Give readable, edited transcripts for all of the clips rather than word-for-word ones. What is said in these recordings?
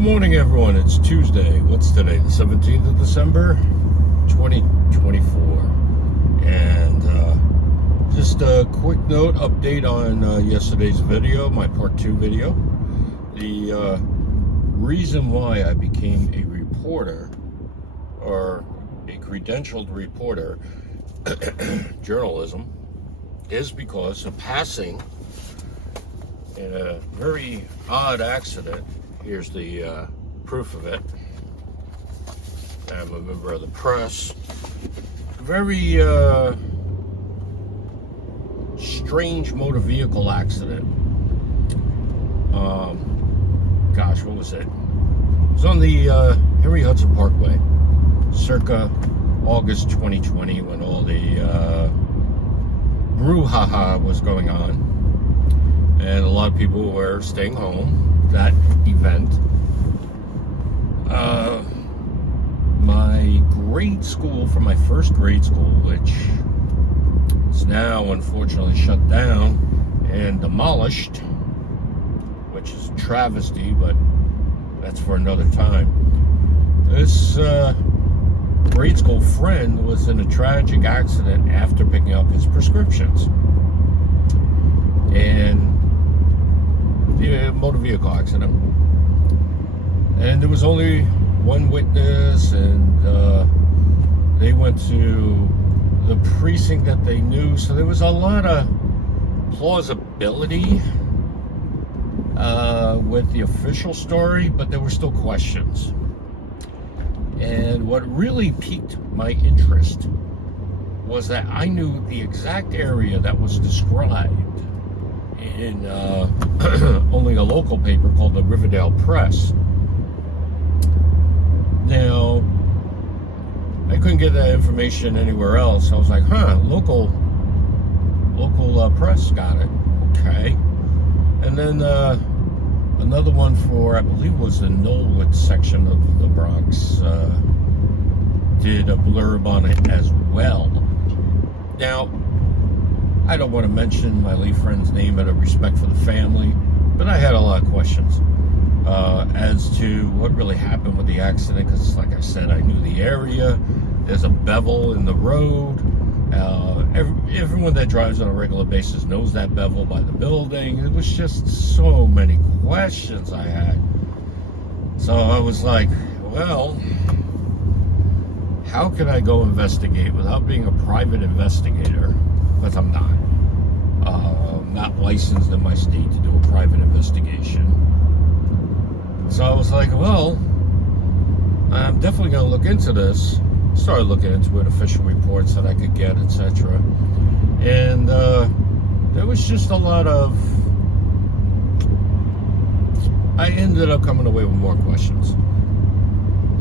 Good morning, everyone. It's Tuesday. What's today? The 17th of December, 2024. And just a quick note, update on yesterday's video, my part 2 video. The reason why I became a reporter, or a credentialed reporter, journalism, is because of passing in a very odd accident. Here's the proof of it. I'm a member of the press. Very strange motor vehicle accident. Gosh, what was it? It was on the Henry Hudson Parkway, circa August 2020, when all the brouhaha was going on, and a lot of people were staying home. That event, my grade school, from my first grade school, which is now unfortunately shut down and demolished, which is a travesty, but that's for another time. This grade school friend was in a tragic accident after picking up his prescriptions, and a motor vehicle accident, and there was only one witness, and they went to the precinct that they knew, so there was a lot of plausibility with the official story, but there were still questions. And what really piqued my interest was that I knew the exact area that was described in only a local paper called the Riverdale Press. Now, I couldn't get that information anywhere else. I was like, local press got it. Okay. And then another one for, I believe it was the Knollwood section of the Bronx, did a blurb on it as well. Now, I don't want to mention my late friend's name out of respect for the family, but I had a lot of questions as to what really happened with the accident, because, like I said, I knew the area. There's a bevel in the road. Everyone that drives on a regular basis knows that bevel by the building. It was just so many questions I had. So I was like, well, how can I go investigate without being a private investigator? Because I'm not. Not licensed in my state to do a private investigation. So I was like, well, I'm definitely going to look into this. Started looking into it, official reports that I could get, etc. And there was just a lot of... I ended up coming away with more questions.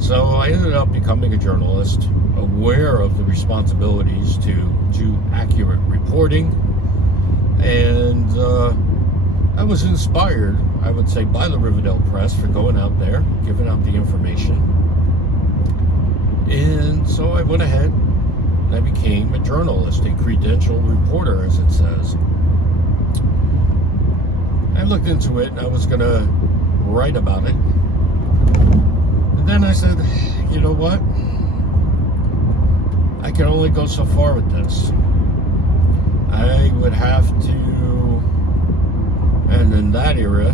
So I ended up becoming a journalist, aware of the responsibilities to do accurate reporting. And I was inspired, I would say, by the Riverdale Press for going out there, giving out the information. And so I went ahead and I became a journalist, a credentialed reporter, as it says. I looked into it and I was going to write about it. And then I said, you know what? I can only go so far with this. I would have to, and in that era,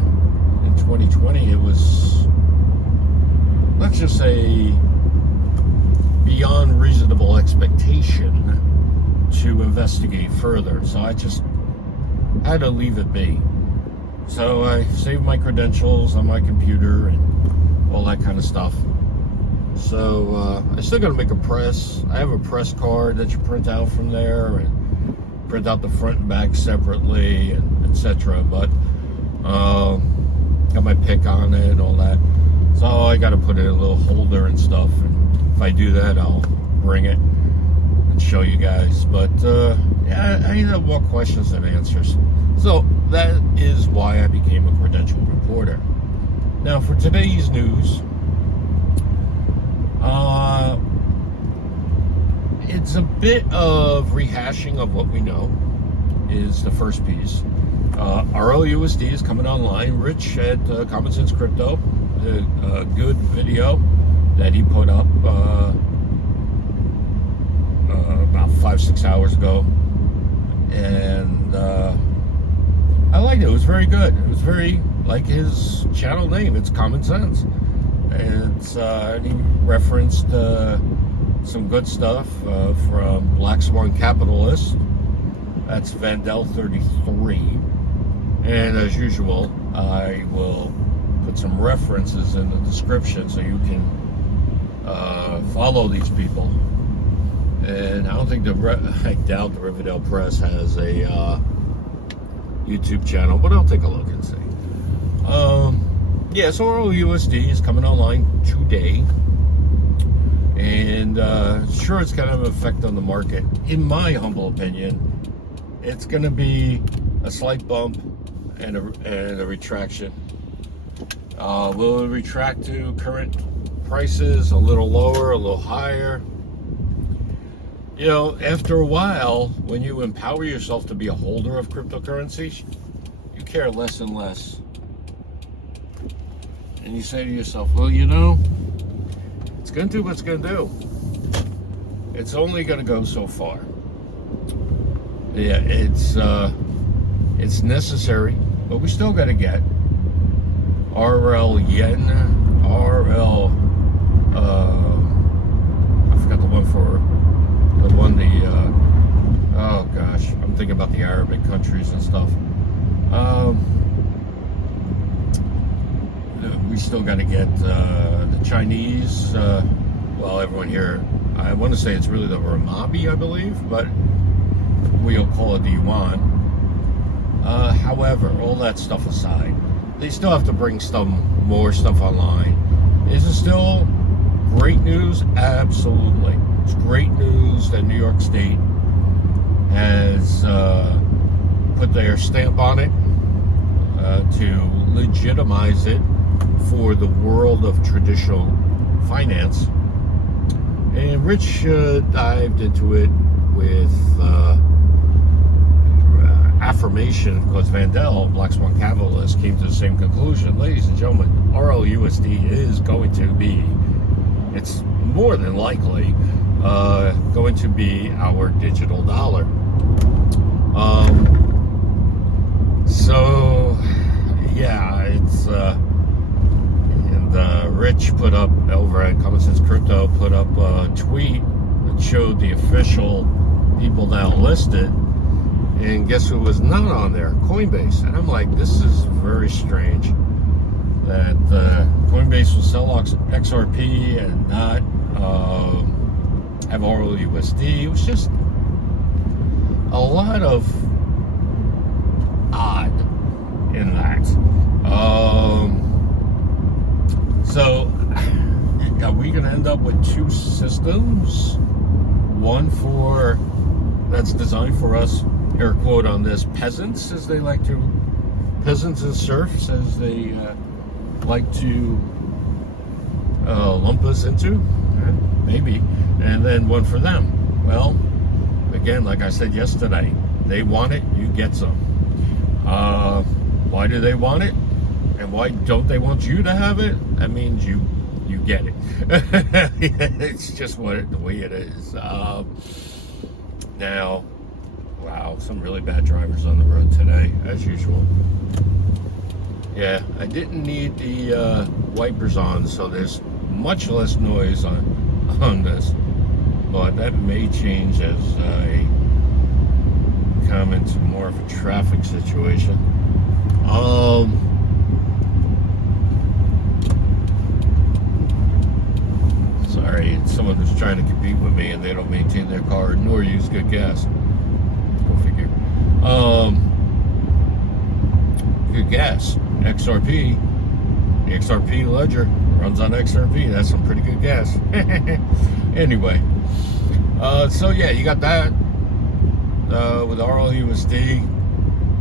in 2020, it was, let's just say, beyond reasonable expectation to investigate further. So I just had to leave it be. So I saved my credentials on my computer and all that kind of stuff. So I still got to make a press. I have a press card that you print out from there, and print out the front and back separately, and etc. But got my pick on it and all that. So I got to put it in a little holder and stuff. And if I do that, I'll bring it and show you guys. But yeah, I need more questions than answers. So that is why I became a credentialed reporter. Now, for today's news, it's a bit of rehashing of what we know is the first piece. Rlusd is coming online. Rich at Common Sense Crypto a good video that he put up about 5-6 hours ago, and I liked it. It was very good. It was very like his channel name. It's Common Sense. And he referenced some good stuff from Black Swan Capitalist. That's Vandell 33. And as usual, I will put some references in the description so you can follow these people. And I don't think I doubt the Riverdale Press has a YouTube channel, but I'll take a look and see. Yeah, so RLUSD is coming online today, and sure, it's going to have an effect on the market. In my humble opinion, it's going to be a slight bump and a retraction. Will it retract to current prices, a little lower, a little higher? You know, after a while, when you empower yourself to be a holder of cryptocurrencies, you care less and less. And you say to yourself, well, you know, it's going to do what it's going to do. It's only going to go so far. Yeah, it's necessary, but we still got to get RL yen, RL, I forgot the one for, oh gosh, I'm thinking about the Arabic countries and stuff. We still got to get the Chinese, well, everyone here, I want to say it's really the Renminbi, I believe, but we'll call it the yuan. However, all that stuff aside, they still have to bring more stuff online. Is it still great news? Absolutely. It's great news that New York State has put their stamp on it to legitimize it for the world of traditional finance. And Rich dived into it with affirmation, because Vandell, Black Swan Capitalist, came to the same conclusion. Ladies and gentlemen, RLUSD is going to be, it's more than likely going to be our digital dollar. So yeah, it's Rich put up over at Common Sense Crypto, put up a tweet that showed the official people now listed, and guess who was not on there? Coinbase. And I'm like, this is very strange that Coinbase will sell XRP and not have RLUSD. It was just a lot of odd in that. So are we going to end up with two systems? One for that's designed for us, air quote on this, peasants, as they like to, peasants and serfs, as they like to lump us into, maybe, and then one for them. Well, again, like I said yesterday, they want it, you get some. Why do they want it? And why don't they want you to have it? That means you get it. It's just the way it is. Now, wow, some really bad drivers on the road today, as usual. Yeah, I didn't need the wipers on, so there's much less noise on this. But that may change as I come into more of a traffic situation. Sorry, it's someone who's trying to compete with me and they don't maintain their car nor use good gas. Go figure. Good gas. XRP. The XRP ledger runs on XRP. That's some pretty good gas. Anyway. So yeah, you got that with RLUSD.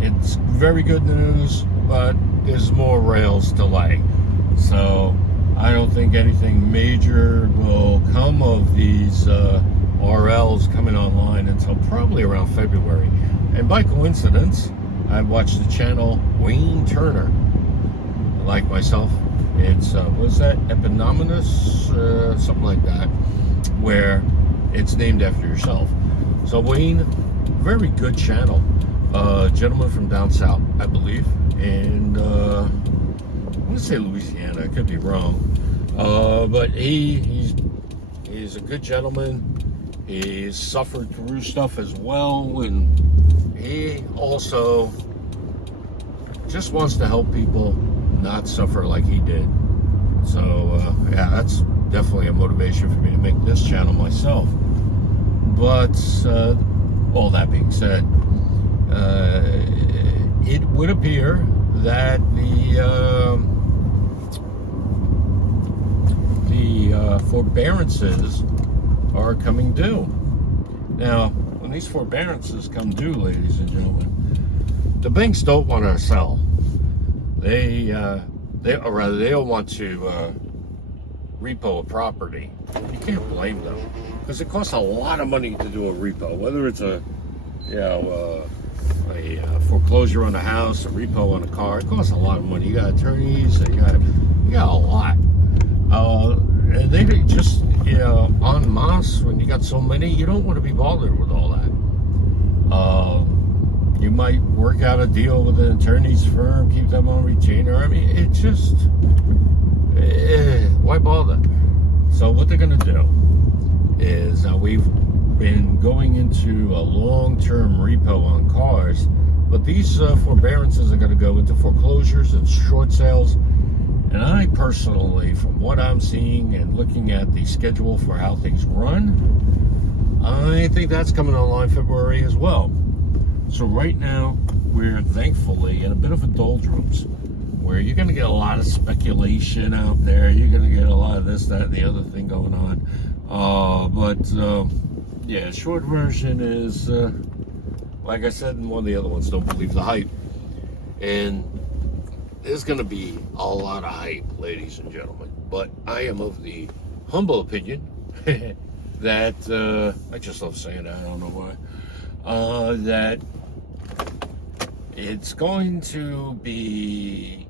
It's very good news, but there's more rails to lay. So I don't think anything major will come of these RLs coming online until probably around February. And by coincidence, I watched the channel Wayne Turner, like myself, It's what's that? Eponymous, something like that, where it's named after yourself. So Wayne, very good channel. Gentleman from down south, I believe, and I'm gonna say Louisiana. I could be wrong, but he's a good gentleman. He's suffered through stuff as well, and he also just wants to help people not suffer like he did. So yeah, that's definitely a motivation for me to make this channel myself. But all that being said, it would appear that the forbearances are coming due. Now, when these forbearances come due, ladies and gentlemen, the banks don't want to sell. They don't want to repo a property. You can't blame them, because it costs a lot of money to do a repo, whether it's a foreclosure on a house, a repo on a car. It costs a lot of money. You got attorneys, you got a lot. And they just, en masse, when you got so many, you don't want to be bothered with all that. You might work out a deal with an attorney's firm, keep them on retainer. I mean, it just, why bother? So what they're going to do is, we've been going into a long-term repo on cars, but these forbearances are going to go into foreclosures and short sales. And I personally, from what I'm seeing and looking at the schedule for how things run, I think that's coming online February as well. So right now, we're thankfully in a bit of a doldrums, where you're going to get a lot of speculation out there. You're going to get a lot of this, that, and the other thing going on. Yeah, short version is, like I said in one of the other ones, don't believe the hype. And there's going to be a lot of hype, ladies and gentlemen. But I am of the humble opinion that, I just love saying that, I don't know why, that it's going to be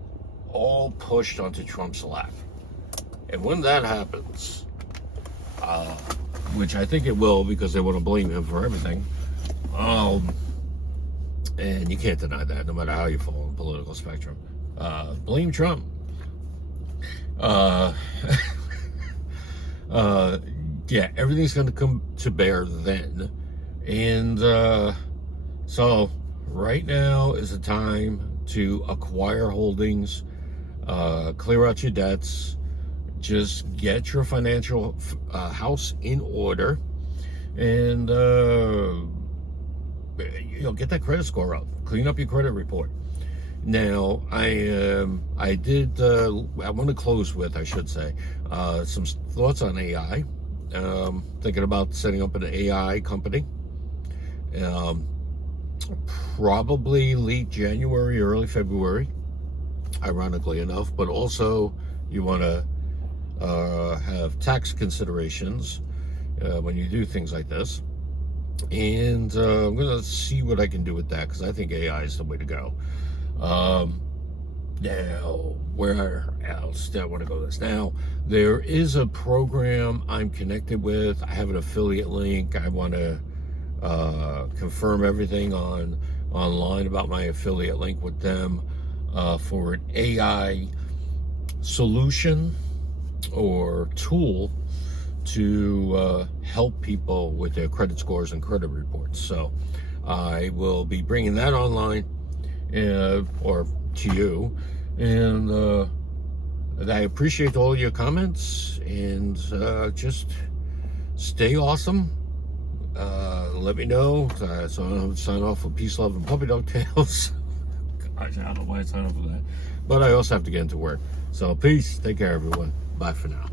all pushed onto Trump's lap. And when that happens, which I think it will, because they want to blame him for everything, and you can't deny that, no matter how you fall on the political spectrum. Blame Trump. Yeah, everything's going to come to bear then. And so right now is the time to acquire holdings, clear out your debts, just get your financial house in order, and get that credit score up, clean up your credit report. Now, I want to close with, I should say, some thoughts on AI. Thinking about setting up an AI company. Probably late January, early February, ironically enough. But also, you want to have tax considerations when you do things like this. And I'm going to see what I can do with that, because I think AI is the way to go. Now, where else do I want to go with this? Now, there is a program I'm connected with. I have an affiliate link. I want to confirm everything online about my affiliate link with them for an AI solution or tool to help people with their credit scores and credit reports. So I will be bringing that online or to you, and I appreciate all your comments, and just stay awesome. Let me know, so I don't sign off with peace, love, and puppy dog tails. Gosh, I don't know why I signed off for that, but I also have to get into work. So peace, take care everyone, bye for now.